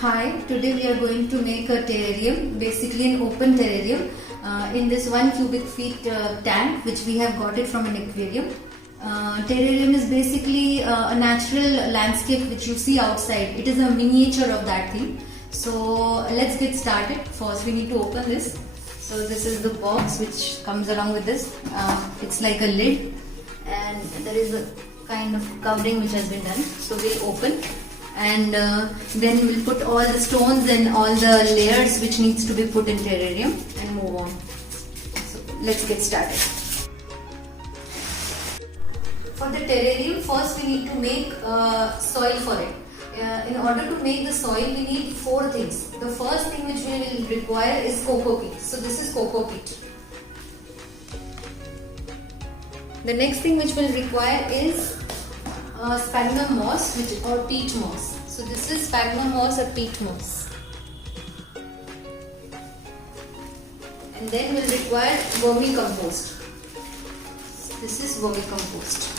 Hi, today we are going to make a terrarium, basically an open terrarium in this 1 cubic feet tank which we have got it from an aquarium. Terrarium is basically a natural landscape which you see outside. It is a miniature of that thing. So let's get started. First we need to open this. So this is the box which comes along with this. It's like a lid and there is a kind of covering which has been done. So we'll open. And then we'll put all the stones and all the layers which needs to be put in terrarium and move on. So let's get started. For the terrarium, first we need to make soil for it. In order to make the soil, we need 4 things. The first thing which we will require is cocoa peat. So this is cocoa peat. The next thing which we'll require is sphagnum moss or peat moss. So this is sphagnum moss or peat moss. And then we'll require vermicompost. This is vermicompost.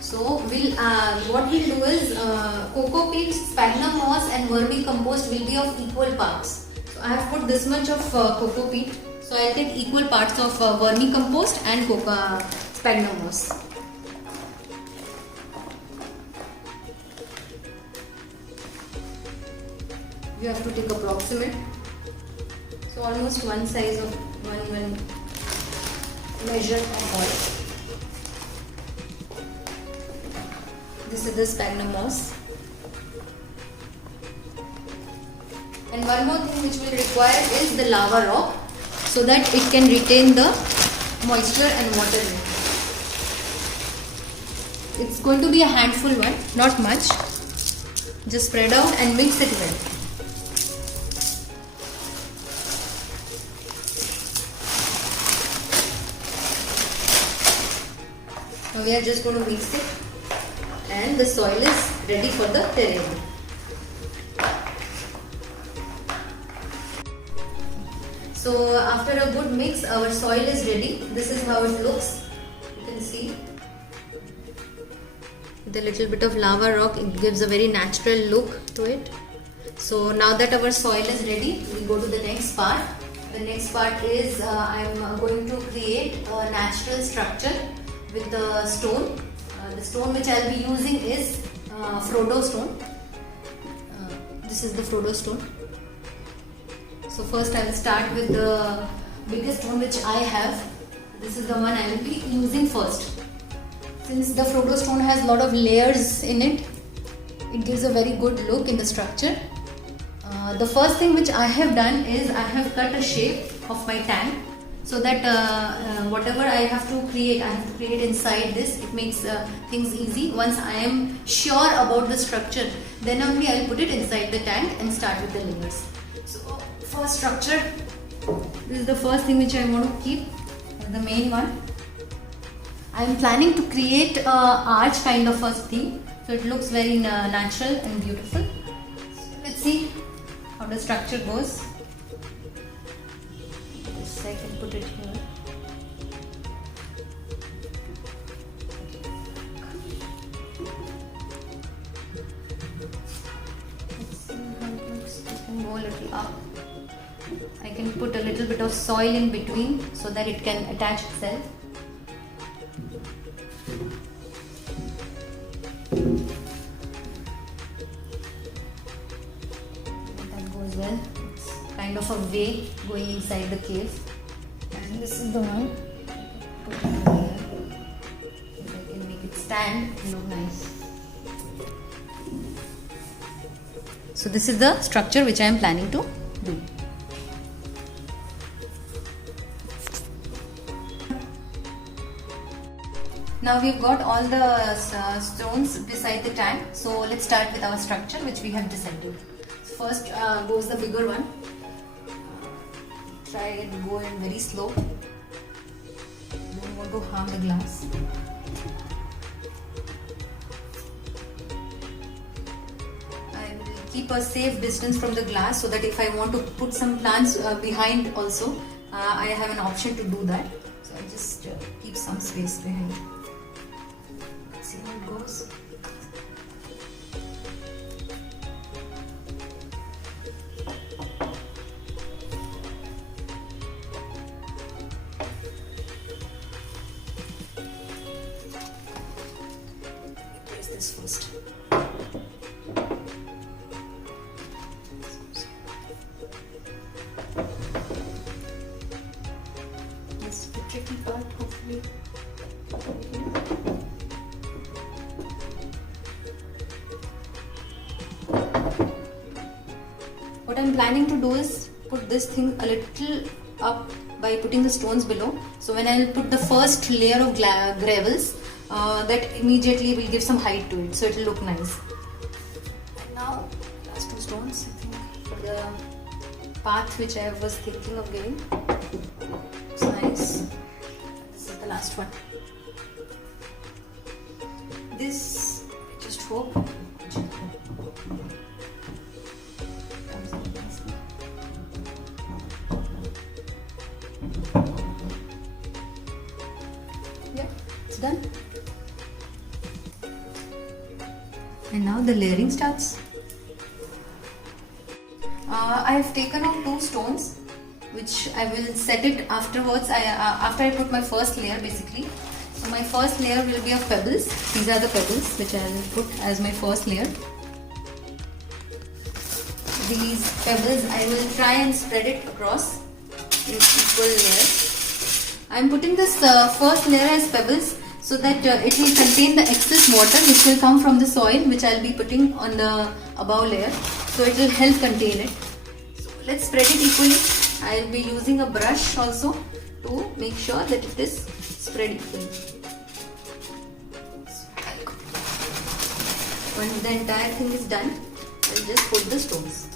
So what we'll do is cocoa peat, sphagnum moss and vermicompost will be of equal parts. So I have put this much of cocoa peat. So I'll take equal parts of vermicompost and sphagnum moss. You have to take approximate. So almost one size of one measure of all. This is the sphagnum moss. And one more thing which we'll require is the lava rock, so that it can retain the moisture and water in it. It's going to be a handful one, not much. Just spread out and mix it well. Now we are just going to mix it and the soil is ready for the terrarium. So after a good mix, our soil is ready. This is how it looks. You can see with a little bit of lava rock, it gives a very natural look to it. So now that our soil is ready, we go to the next part. The next part is I'm going to create a natural structure with the stone. The stone which I'll be using is Frodo stone. This is the Frodo stone. So first I will start with the biggest stone which I have. This is the one I will be using first. Since the Frodo stone has a lot of layers in it, it gives a very good look in the structure. The first thing which I have done is I have cut a shape of my tank, so that whatever I have to create inside this. It makes things easy. Once I am sure about the structure, then only I will put it inside the tank and start with the layers. So for structure, this is the first thing which I want to keep, the main one. I am planning to create a arch kind of a thing, so it looks very natural and beautiful. So let's see how the structure goes. This I can put it here. Let's see how it looks. I can go a little up. I can put a little bit of soil in between so that it can attach itself. That goes well. It's kind of a way going inside the cave. And this is the one. Put it over here. So I can make it stand and look nice. So this is the structure which I am planning to do. Now we've got all the stones beside the tank. So let's start with our structure which we have decided. So first goes the bigger one. Try and go in very slow. Don't want to harm the glass. I will keep a safe distance from the glass so that if I want to put some plants behind also, I have an option to do that. So I just keep some space behind. Let's see how it goes. this first. This is the tricky part, hopefully. What I'm planning to do is put this thing a little up by putting the stones below. So when I'll put the first layer of gravels, that immediately will give some height to it, so it will look nice. And now last two stones, I think, for the path which I was thinking of giving. Looks nice. This is the last one. This, I just hope done. And now the layering starts. I have taken out two stones which I will set it afterwards, after I put my first layer basically. So my first layer will be of pebbles. These are the pebbles which I will put as my first layer. These pebbles I will try and spread it across in equal layers. I am putting this first layer as pebbles so that it will contain the excess water which will come from the soil which I will be putting on the above layer. So it will help contain it. So let's spread it equally. I will be using a brush also to make sure that it is spread equally. When the entire thing is done, I will just put the stones.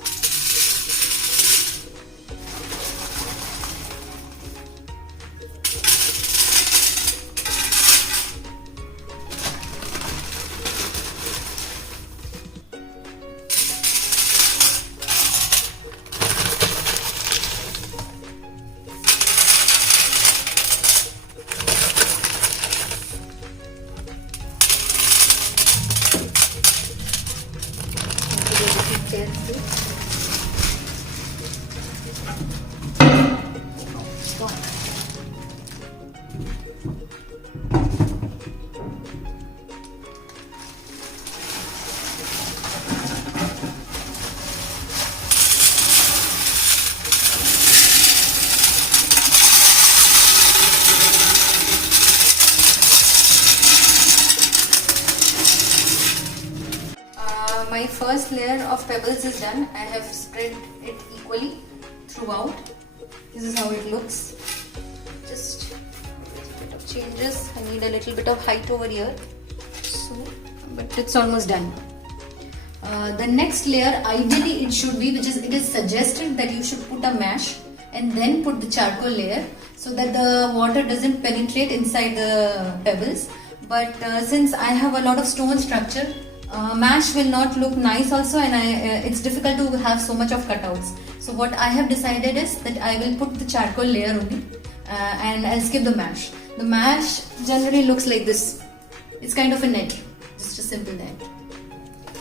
My first layer of pebbles is done. I have spread it equally throughout. This is how it looks. Just a little bit of changes. I need a little bit of height over here. So, but it's almost done. The next layer, ideally it should be, it is suggested that you should put a mash and then put the charcoal layer so that the water doesn't penetrate inside the pebbles. But since I have a lot of stone structure, mash will not look nice also, and it's difficult to have so much of cutouts. So what I have decided is that I will put the charcoal layer only and I'll skip the mash. The mash generally looks like this. It's kind of a net, just a simple net.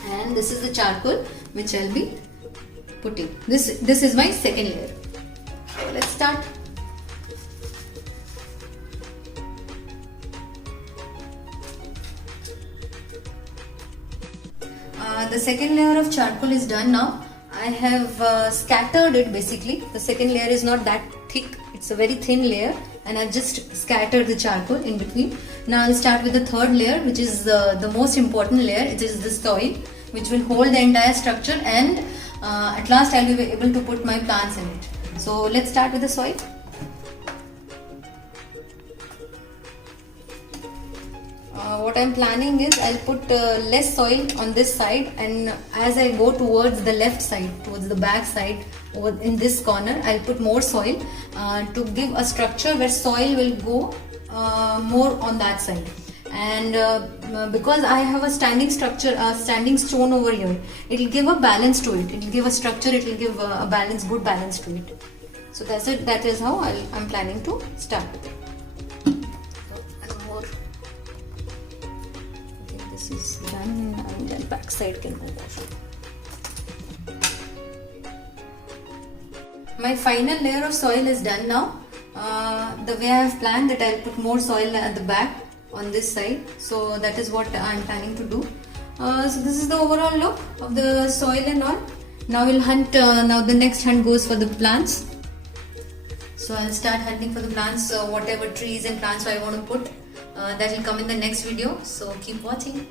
And this is the charcoal which I'll be putting. This is my second layer. So let's start. The second layer of charcoal is done now. I have scattered it basically. The second layer is not that thick. It's a very thin layer and I've just scattered the charcoal in between. Now I'll start with the third layer, which is the most important layer. It is the soil which will hold the entire structure, and at last I'll be able to put my plants in it. So let's start with the soil. What I'm planning is I'll put less soil on this side, and as I go towards the left side, towards the back side, over in this corner, I'll put more soil to give a structure where soil will go more on that side. And because I have a standing structure, a standing stone over here, it will give a balance to it. It will give a structure. It will give a balance, good balance to it. So that's it. That is how I'm planning to start with it. This is done, and then back side can move also. My final layer of soil is done now. The way I have planned that I'll put more soil at the back on this side. So that is what I'm planning to do. So this is the overall look of the soil and all. Now we'll hunt. Now the next hunt goes for the plants. So I'll start hunting for the plants. Whatever trees and plants I want to put, that will come in the next video. So keep watching.